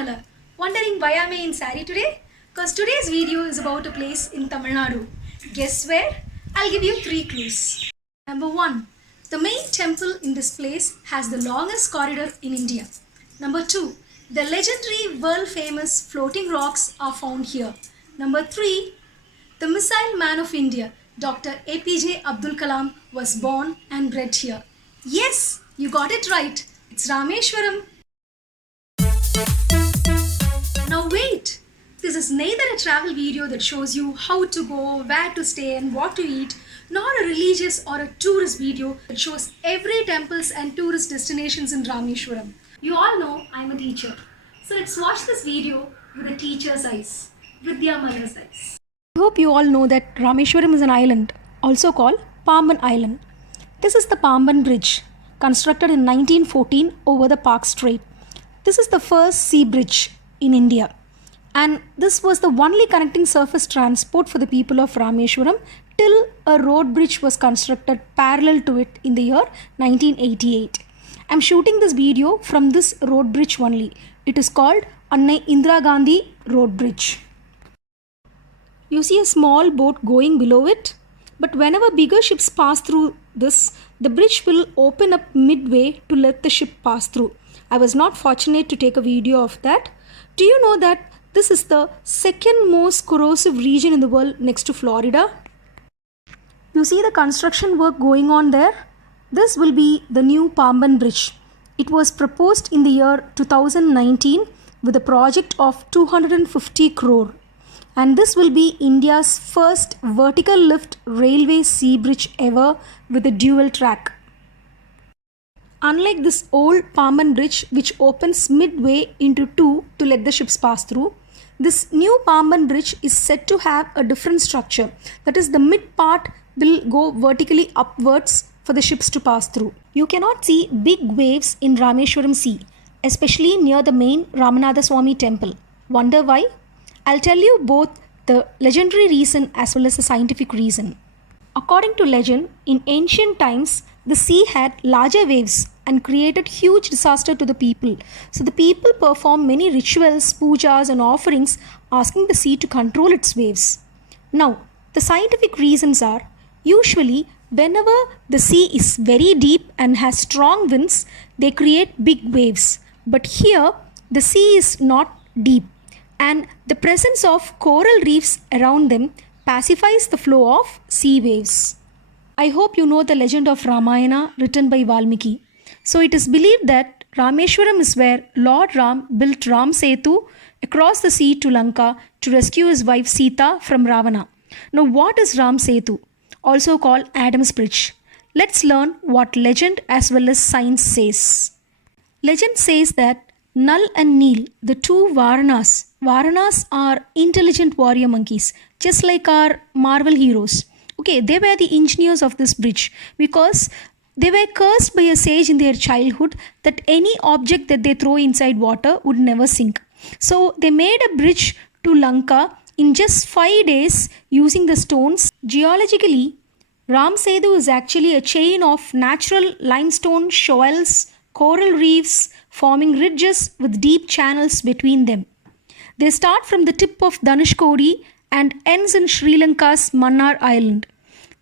Malar. Wondering why am I in saree today? Because today's video is about a place in Tamil Nadu. Guess where? I'll give you 3 clues. Number 1. The main temple in this place has the longest corridor in India. Number 2. The legendary world famous floating rocks are found here. Number 3. The missile man of India, Dr. APJ Abdul Kalam, was born and bred here. Yes, you got it right. It's Rameswaram. Now wait, this is neither a travel video that shows you how to go, where to stay and what to eat, nor a religious or a tourist video that shows every temples and tourist destinations in Rameswaram. You all know I'm a teacher. So let's watch this video with a teacher's eyes, Vidya Mother's eyes. I hope you all know that Rameswaram is an island, also called Pamban Island. This is the Pamban Bridge, constructed in 1914 over the Park Strait. This is the first sea bridge in India, and this was the only connecting surface transport for the people of Rameswaram till a road bridge was constructed parallel to it in the year 1988. I am shooting this video from this road bridge only. It is called Annai Indira Gandhi Road Bridge. You see a small boat going below it, but whenever bigger ships pass through this, the bridge will open up midway to let the ship pass through. I was not fortunate to take a video of that. Do you know that this is the second most corrosive region in the world next to Florida? You see the construction work going on there? This will be the new Pamban Bridge. It was proposed in the year 2019 with a project of 250 crore. And this will be India's first vertical lift railway sea bridge ever with a dual track. Unlike this old Pamban Bridge, which opens midway into two to let the ships pass through, this new Pamban Bridge is said to have a different structure. That is, the mid part will go vertically upwards for the ships to pass through. You cannot see big waves in Rameswaram Sea, especially near the main Ramanatha Swami temple. Wonder why? I'll tell you both the legendary reason as well as the scientific reason. According to legend, in ancient times, the sea had larger waves and created huge disaster to the people. So the people performed many rituals, pujas and offerings asking the sea to control its waves. Now, the scientific reasons are, usually whenever the sea is very deep and has strong winds, they create big waves. But here, the sea is not deep, and the presence of coral reefs around them pacifies the flow of sea waves. I hope you know the legend of Ramayana written by Valmiki. So it is believed that Rameswaram is where Lord Ram built Ram Setu across the sea to Lanka to rescue his wife Sita from Ravana. Now what is Ram Setu, also called Adam's Bridge? Let's learn what legend as well as science says. Legend says that Nal and Neel, the two Varanas are intelligent warrior monkeys, just like our Marvel heroes. Okay, they were the engineers of this bridge because they were cursed by a sage in their childhood that any object that they throw inside water would never sink. So they made a bridge to Lanka in just 5 days using the stones. Geologically, Ram Setu is actually a chain of natural limestone shoals, coral reefs forming ridges with deep channels between them. They start from the tip of Dhanushkodi and ends in Sri Lanka's Mannar Island.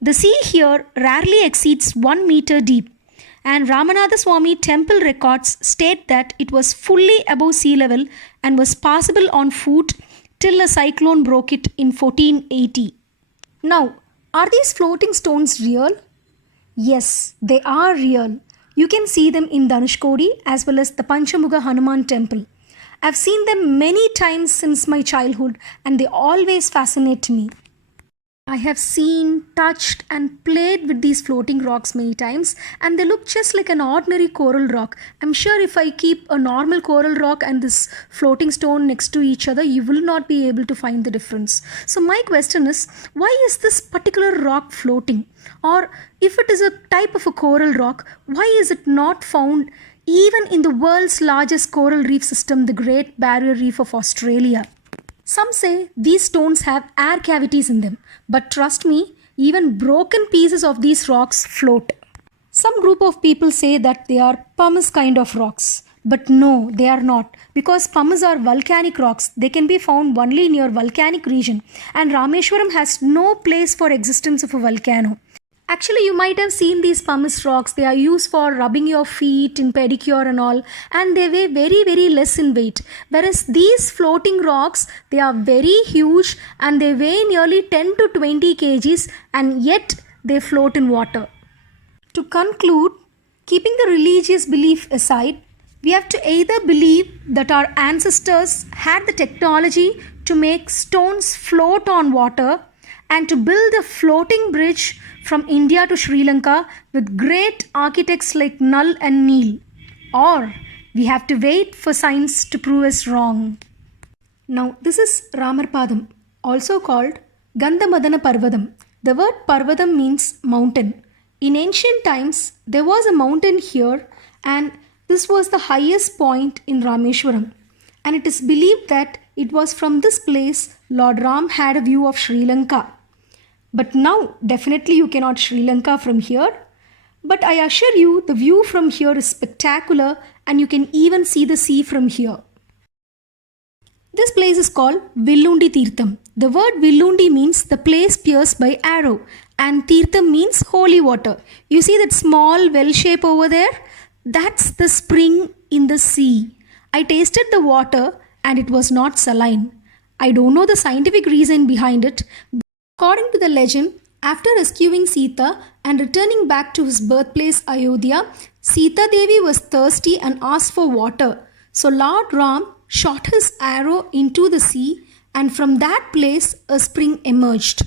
The sea here rarely exceeds 1 meter deep, and Ramanatha Swami temple records state that it was fully above sea level and was passable on foot till a cyclone broke it in 1480. Now, are these floating stones real? Yes, they are real. You can see them in Dhanushkodi as well as the Panchamuga Hanuman temple. I've seen them many times since my childhood and they always fascinate me. I have seen, touched and played with these floating rocks many times and they look just like an ordinary coral rock. I'm sure if I keep a normal coral rock and this floating stone next to each other, you will not be able to find the difference. So my question is, why is this particular rock floating? Or if it is a type of a coral rock, why is it not found even in the world's largest coral reef system, the Great Barrier Reef of Australia? Some say these stones have air cavities in them, but trust me, even broken pieces of these rocks float. Some group of people say that they are pumice kind of rocks, But no, they are not, because pumice are volcanic rocks. They can be found only near volcanic region, and Rameswaram has no place for existence of a volcano. Actually, you might have seen these pumice rocks. They are used for rubbing your feet in pedicure and all, and they weigh very, very less in weight. Whereas these floating rocks, they are very huge and they weigh nearly 10 to 20 kgs, and yet they float in water. To conclude, keeping the religious belief aside, we have to either believe that our ancestors had the technology to make stones float on water and to build a floating bridge from India to Sri Lanka with great architects like Null and Neil, or we have to wait for science to prove us wrong. Now, this is Ramarpadam, also called Gandhamadana Parvadam. The word Parvadam means mountain. In ancient times, there was a mountain here, and this was the highest point in Rameswaram. And it is believed that it was from this place Lord Ram had a view of Sri Lanka. But now, definitely you cannot Sri Lanka from here. But I assure you, the view from here is spectacular, and you can even see the sea from here. This place is called Villundi Tirtham. The word Villundi means the place pierced by arrow, and Tirtham means holy water. You see that small well shape over there? That's the spring in the sea. I tasted the water and it was not saline. I don't know the scientific reason behind it. According to the legend, after rescuing Sita and returning back to his birthplace Ayodhya, Sita Devi was thirsty and asked for water. So Lord Ram shot his arrow into the sea, and from that place a spring emerged.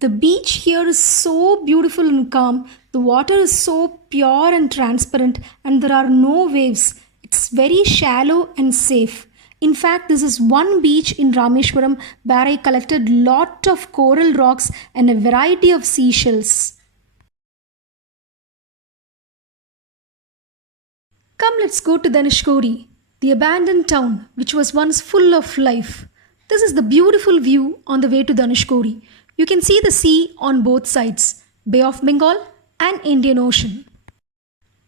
The beach here is so beautiful and calm. The water is so pure and transparent, and there are no waves. It's very shallow and safe. In fact, this is one beach in Rameswaram where I collected lot of coral rocks and a variety of seashells. Come, let's go to Dhanushkodi, the abandoned town which was once full of life. This is the beautiful view on the way to Dhanushkodi. You can see the sea on both sides, Bay of Bengal and Indian Ocean.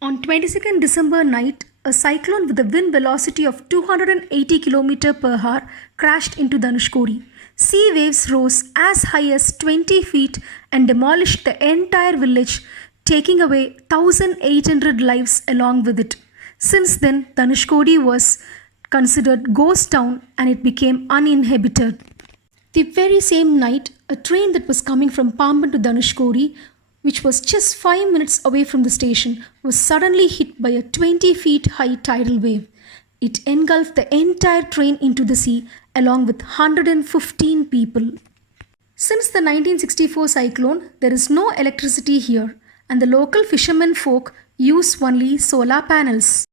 On 22nd December night, a cyclone with a wind velocity of 280 km per hour crashed into Dhanushkodi. Sea waves rose as high as 20 feet and demolished the entire village, taking away 1,800 lives along with it. Since then, Dhanushkodi was considered ghost town and it became uninhabited. The very same night, a train that was coming from Pamban to Dhanushkodi, which was just 5 minutes away from the station, was suddenly hit by a 20 feet high tidal wave. It engulfed the entire train into the sea along with 115 people. Since the 1964 cyclone, there is no electricity here, and the local fishermen folk use only solar panels.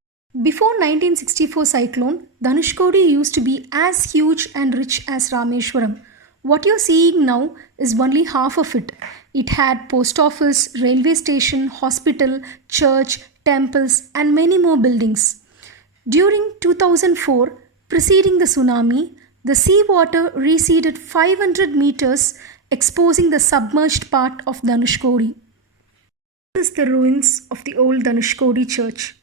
Before 1964 cyclone, Dhanushkodi used to be as huge and rich as Rameswaram. What you're seeing now is only half of it. It had post office, railway station, hospital, church, temples, and many more buildings. During 2004, preceding the tsunami, the seawater receded 500 meters, exposing the submerged part of Dhanushkodi. This is the ruins of the old Dhanushkodi church.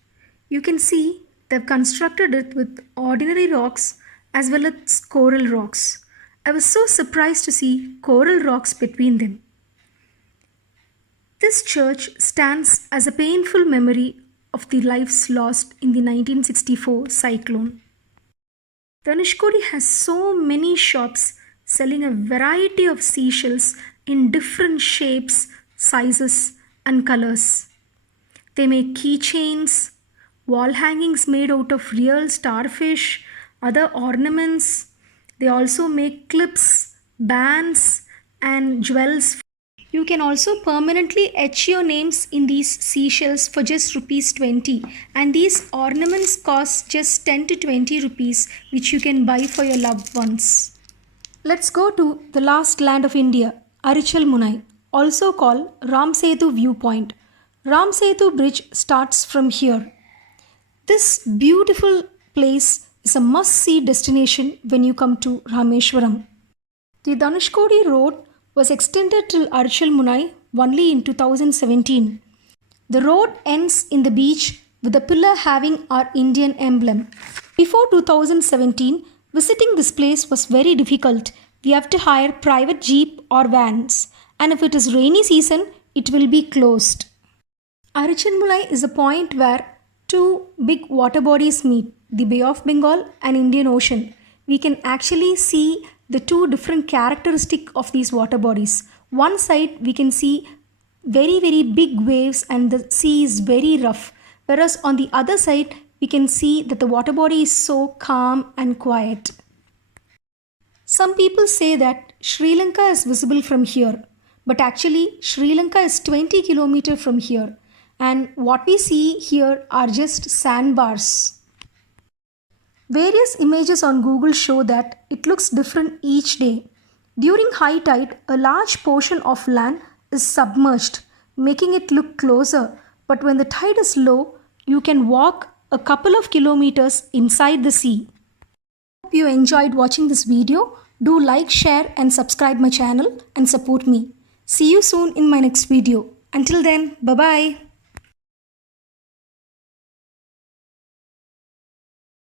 You can see they've constructed it with ordinary rocks as well as coral rocks. I was so surprised to see coral rocks between them. This church stands as a painful memory of the lives lost in the 1964 cyclone. Dhanushkodi has so many shops selling a variety of seashells in different shapes, sizes, and colors. They make keychains, wall hangings made out of real starfish, other ornaments. They also make clips, bands, and jewels. You can also permanently etch your names in these seashells for just ₹20, and these ornaments cost just 10 to 20 rupees, which you can buy for your loved ones. Let's go to the last land of India, Arichal Munai, also called Ramsetu Viewpoint. Ramsetu Bridge starts from here. This beautiful place is a must-see destination when you come to Rameswaram. The Dhanushkodi road was extended till Arichal Munai only in 2017. The road ends in the beach with a pillar having our Indian emblem. Before 2017, visiting this place was very difficult. We have to hire private jeep or vans, and if it is rainy season, it will be closed. Arichanmulai is a point where two big water bodies meet, the Bay of Bengal and Indian Ocean. We can actually see the two different characteristics of these water bodies. One side we can see very big waves and the sea is very rough, whereas on the other side we can see that the water body is so calm and quiet. Some people say that Sri Lanka is visible from here, but actually Sri Lanka is 20 km from here, and what we see here are just sandbars. Various images on Google show that it looks different each day. During high tide, a large portion of land is submerged, making it look closer, but when the tide is low, you can walk a couple of kilometers inside the sea. Hope you enjoyed watching this video. Do like, share and subscribe my channel and support me. See you soon in my next video. Until then, bye-bye.